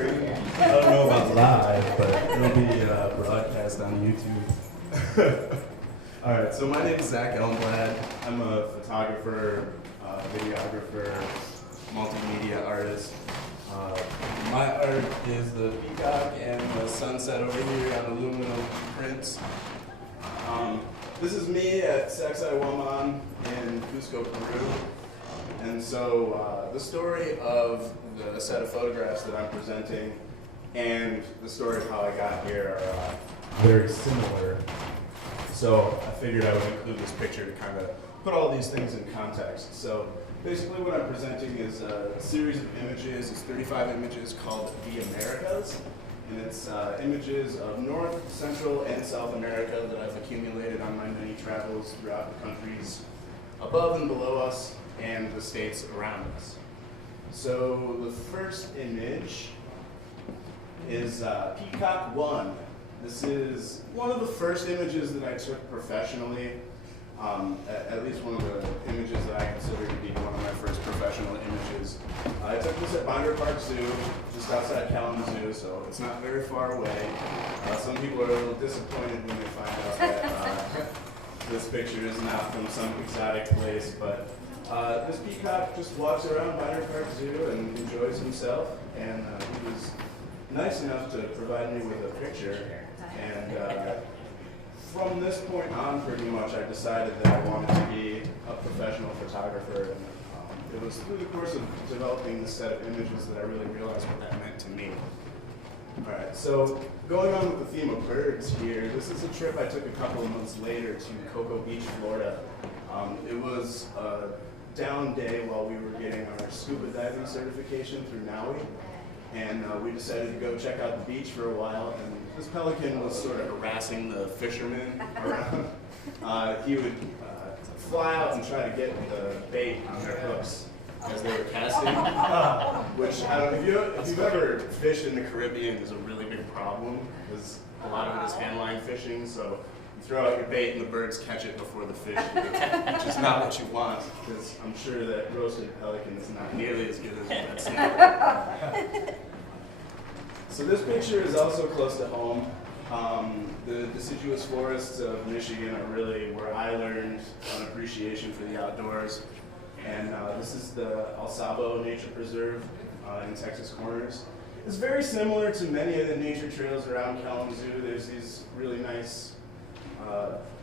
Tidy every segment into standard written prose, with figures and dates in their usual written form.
I don't know about live, but it'll be broadcast on YouTube. All right, so my name is Elmblad. I'm a photographer, videographer, multimedia artist. My art is the peacock and the sunset over here on aluminum prints. This is me at Sacsayhuaman in Cusco, Peru. And so the story of the set of photographs that I'm presenting and the story of how I got here are very similar. So I figured I would include this picture to kind of put all these things in context. So basically what I'm presenting is a series of images. It's 35 images called The Americas. And it's images of North, Central, and South America that I've accumulated on my many travels throughout the countries above and below us and the states around us. So the first image is Peacock 1. This is one of the first images that I took professionally, at least one of the images that I consider to be one of my first professional images. I took this at Binder Park Zoo, just outside Kalamazoo, so it's not very far away. Some people are a little disappointed when they find out that this picture is not from some exotic place, but this peacock just walks around Binder Park Zoo and enjoys himself, and he was nice enough to provide me with a picture. And from this point on, pretty much, I decided that I wanted to be a professional photographer. And it was through the course of developing this set of images that I really realized what that meant to me. All right, so going on with the theme of birds here, this is a trip I took a couple of months later to Cocoa Beach, Florida. It was a down day while we were getting our scuba diving certification through NAUI. And we decided to go check out the beach for a while, and this pelican was sort of harassing the fishermen around. He would fly out and try to get the bait on their hooks as they were casting, which I don't know, if you've ever fished in the Caribbean, is a really big problem, because a lot of it is handline fishing, so you throw out your bait and the birds catch it before the fish do, which is not what you want, because I'm sure that roasted pelican is not nearly as good as that snapper. So this picture is also close to home. The deciduous forests of Michigan are really where I learned an appreciation for the outdoors. And this is the El Sabo Nature Preserve in Texas Corners. It's very similar to many of the nature trails around Kalamazoo. There's these really nice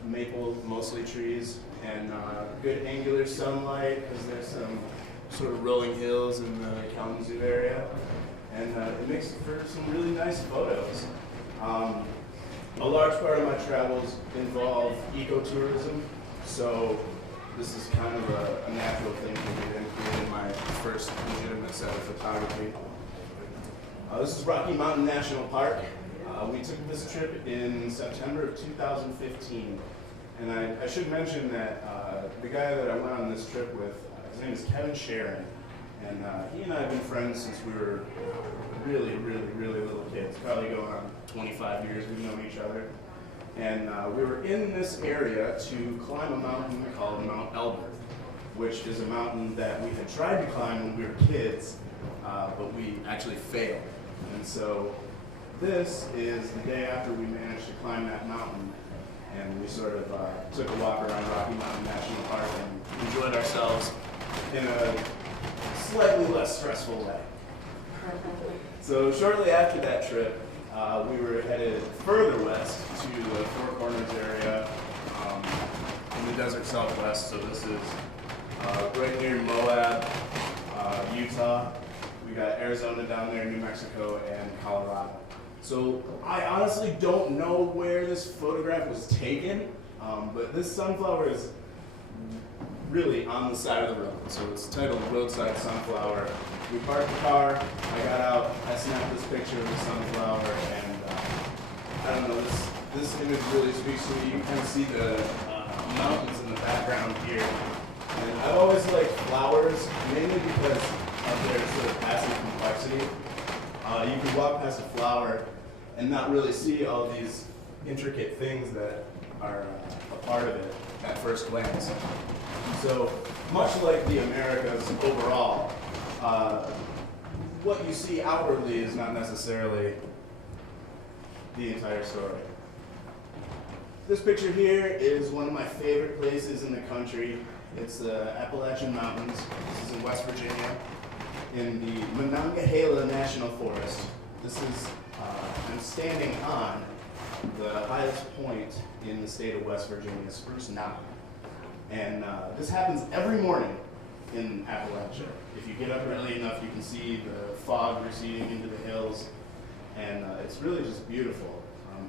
maple, mostly trees, and good angular sunlight because there's some sort of rolling hills in the Kalamazoo area. And it makes for some really nice photos. A large part of my travels involve ecotourism, so this is kind of a natural thing for me to include in my first legitimate set of photography. This is Rocky Mountain National Park. We took this trip in September of 2015. And I should mention that the guy that I went on this trip with, his name is Kevin Sharon. And he and I have been friends since we were really, really, really little kids, probably going on 25 years we've known each other. And we were in this area to climb a mountain called Mount Elmblad, which is a mountain that we had tried to climb when we were kids, but we actually failed. And so this is the day after we managed to climb that mountain, and we sort of took a walk around Rocky Mountain National Park and enjoyed ourselves in a slightly less stressful way. So shortly after that trip, we were headed further west to the Four Corners area in the desert southwest. So this is right near Moab, Utah. We got Arizona down there, New Mexico, and Colorado. So I honestly don't know where this photograph was taken, but this sunflower is really on the side of the road. So it's titled Roadside Sunflower. We parked the car, I got out, I snapped this picture of the sunflower, and I don't know, this image really speaks to me. You can kind of see the mountains in the background here. And I've always liked flowers, mainly because of their sort of passive complexity. You can walk past a flower and not really see all these intricate things that are a part of it at first glance. So much like the Americas overall, what you see outwardly is not necessarily the entire story. This picture here is one of my favorite places in the country. It's the Appalachian Mountains. This is in West Virginia, in the Monongahela National Forest. This is, I'm standing on the highest point in the state of West Virginia, Spruce Mountain. And this happens every morning in Appalachia. If you get up early enough, you can see the fog receding into the hills, and it's really just beautiful.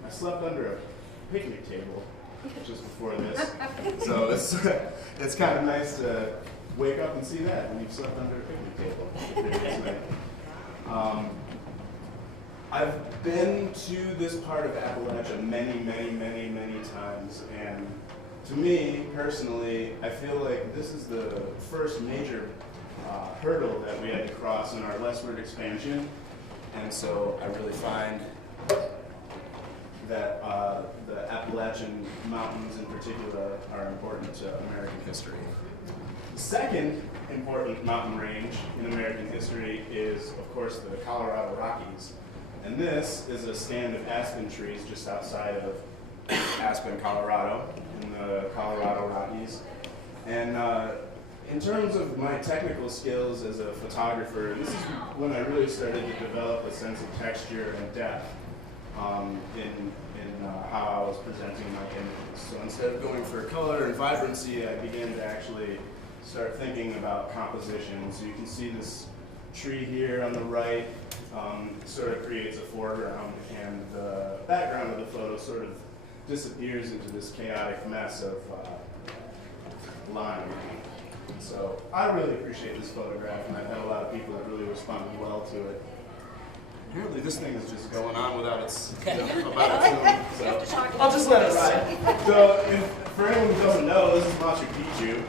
I slept under a picnic table just before this, so it's kind of nice to wake up and see that when you've slept under a picnic table. I've been to this part of Appalachia many times, and to me, personally, I feel like this is the first major hurdle that we had to cross in our westward expansion, and so I really find that the Appalachian Mountains in particular are important to American history. The second important mountain range in American history is, of course, the Colorado Rockies, and this is a stand of aspen trees just outside of Aspen, Colorado, in the Colorado Rockies. And in terms of my technical skills as a photographer, this is when I really started to develop a sense of texture and depth in how I was presenting my images. So instead of going for color and vibrancy, I began to actually start thinking about composition. So you can see this tree here on the right sort of creates a foreground, and the background of the photo sort of disappears into this chaotic mess of line. So I really appreciate this photograph, and I've had a lot of people that really responded well to it. Apparently this thing is just going on without its, own, so I'll just let it ride. So for anyone who doesn't know, this is Machu Picchu.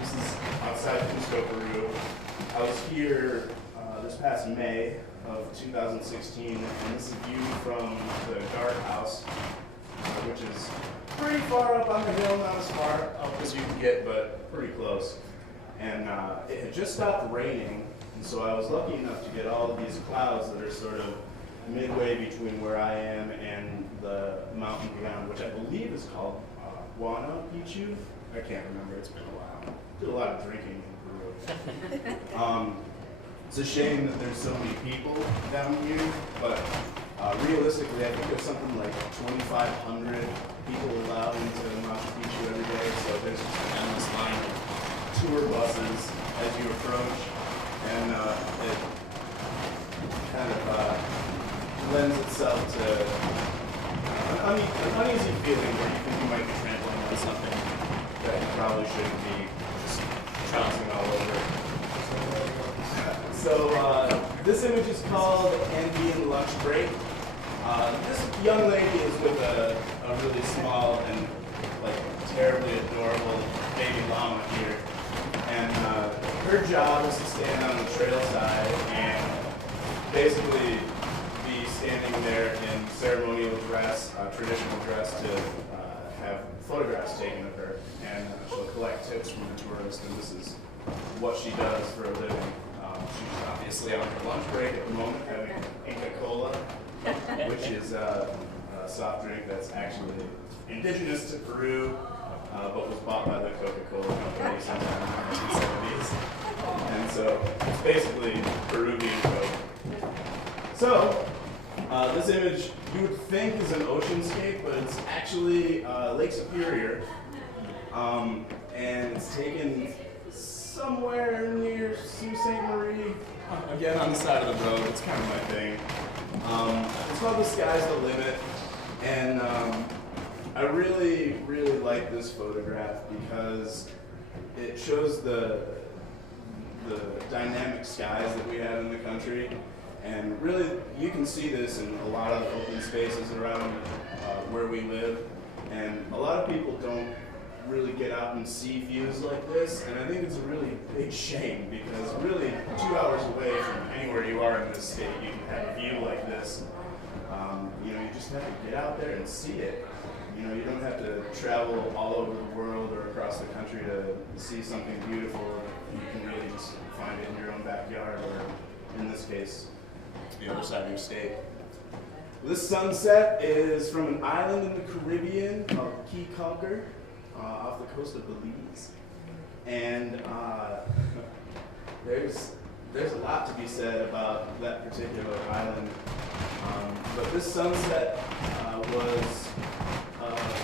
This is outside Cusco, Peru. I was here this past May of 2016, and this is viewed from the guardhouse, which is pretty far up on the hill, not as far up as you can get, but pretty close. And it had just stopped raining, and so I was lucky enough to get all of these clouds that are sort of midway between where I am and the mountain beyond, which I believe is called Huayna Picchu. I can't remember, it's been a while. Did a lot of drinking in Peru. It's a shame that there's so many people down here, but realistically, I think there's something like 2,500 people allowed into Machu Picchu every day, so there's just an endless line of tour buses as you approach, and it kind of lends itself to an uneasy feeling where you think you might be trampling on something that you probably shouldn't be just trouncing all over. So this image is called Andean Lunch Break. This young lady is with a really small and terribly adorable baby llama here. And her job is to stand on the trail side and basically be standing there in ceremonial dress, traditional dress, to have photographs taken of her. And she'll collect tips from the tourists, and this is what she does for a living. She's obviously on her lunch break at the moment, having Inca Cola, which is a soft drink that's actually indigenous to Peru, but was bought by the Coca-Cola company sometime in the 1970s. And so it's basically Peruvian Coke. So this image you would think is an oceanscape, but it's actually Lake Superior, and it's taken somewhere near Sault Ste. Marie, again on the side of the road. It's kind of my thing. It's called The Sky's the Limit, and I really like this photograph because it shows the dynamic skies that we have in the country, and really you can see this in a lot of open spaces around where we live, and a lot of people don't really get out and see views like this, and I think it's a really big shame because really 2 hours away from anywhere you are in this state, you can have a view like this. You just have to get out there and see it. You don't have to travel all over the world or across the country to see something beautiful. You can really just find it in your own backyard or in this case, to the other side of your state. This sunset is from an island in the Caribbean called Key Calker, off the coast of Belize. And there's a lot to be said about that particular island. But this sunset was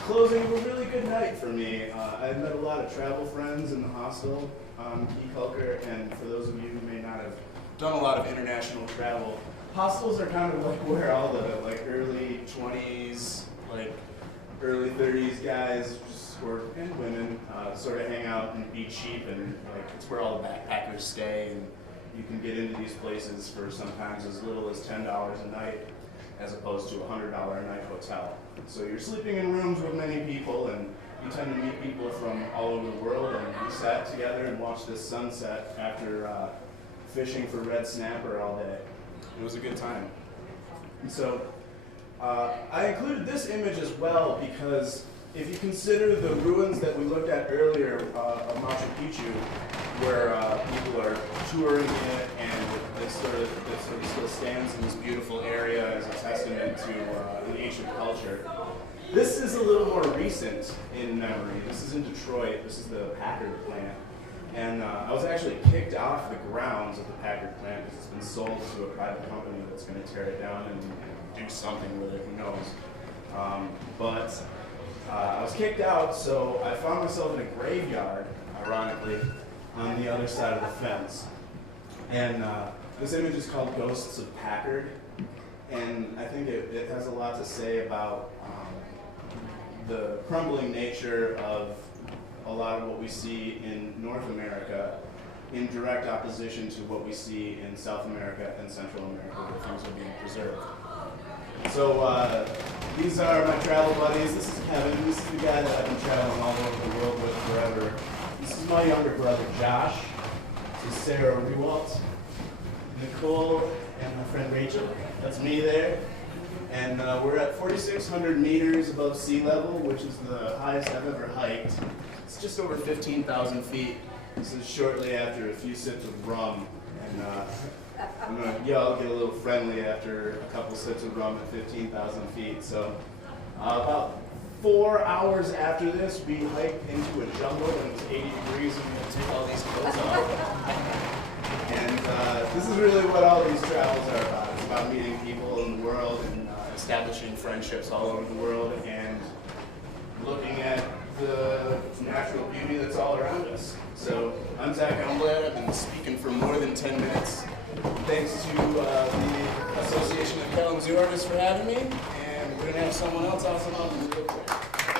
closing of a really good night for me. I had met a lot of travel friends in the hostel on Key Calker, and for those of you who may not have done a lot of international travel, hostels are kind of like where all the like early 20s, like early 30s guys, and women sort of hang out and be cheap, and like it's where all the backpackers stay, and you can get into these places for sometimes as little as $10 a night, as opposed to a $100 a night hotel. So you're sleeping in rooms with many people, and you tend to meet people from all over the world, and we sat together and watched this sunset after fishing for red snapper all day. It was a good time. And so I included this image as well because if you consider the ruins that we looked at earlier of Machu Picchu, where people are touring it, and it sort of still stands in this beautiful area as a testament to an ancient culture. This is a little more recent in memory. This is in Detroit. This is the Packard plant. And I was actually kicked off the grounds of the Packard plant because it's been sold to a private company that's going to tear it down and do something with it, who knows. But I was kicked out, so I found myself in a graveyard, ironically, on the other side of the fence. And this image is called Ghosts of Packard, and I think it has a lot to say about the crumbling nature of a lot of what we see in North America in direct opposition to what we see in South America and Central America, where things are being preserved. So these are my travel buddies. This is Kevin. This is the guy that I've been traveling all over the world with forever. This is my younger brother, Josh. This is Sarah Rewalt, Nicole, and my friend Rachel. That's me there. And we're at 4,600 meters above sea level, which is the highest I've ever hiked. It's just over 15,000 feet. This is shortly after a few sips of rum. And I'm going to get a little friendly after a couple sips of rum at 15,000 feet. So about 4 hours after this, we hiked into a jungle and it was 80 degrees and we had to take all these clothes off. And this is really what all these travels are about. It's about meeting people in the world and establishing friendships all over the world and looking at the natural beauty that's all around us. So I'm Zach Elmblad. I've been speaking for more than 10 minutes. Thanks to the Association of Kalamazoo Artists for having me, and we're going to have someone else awesome on real quick.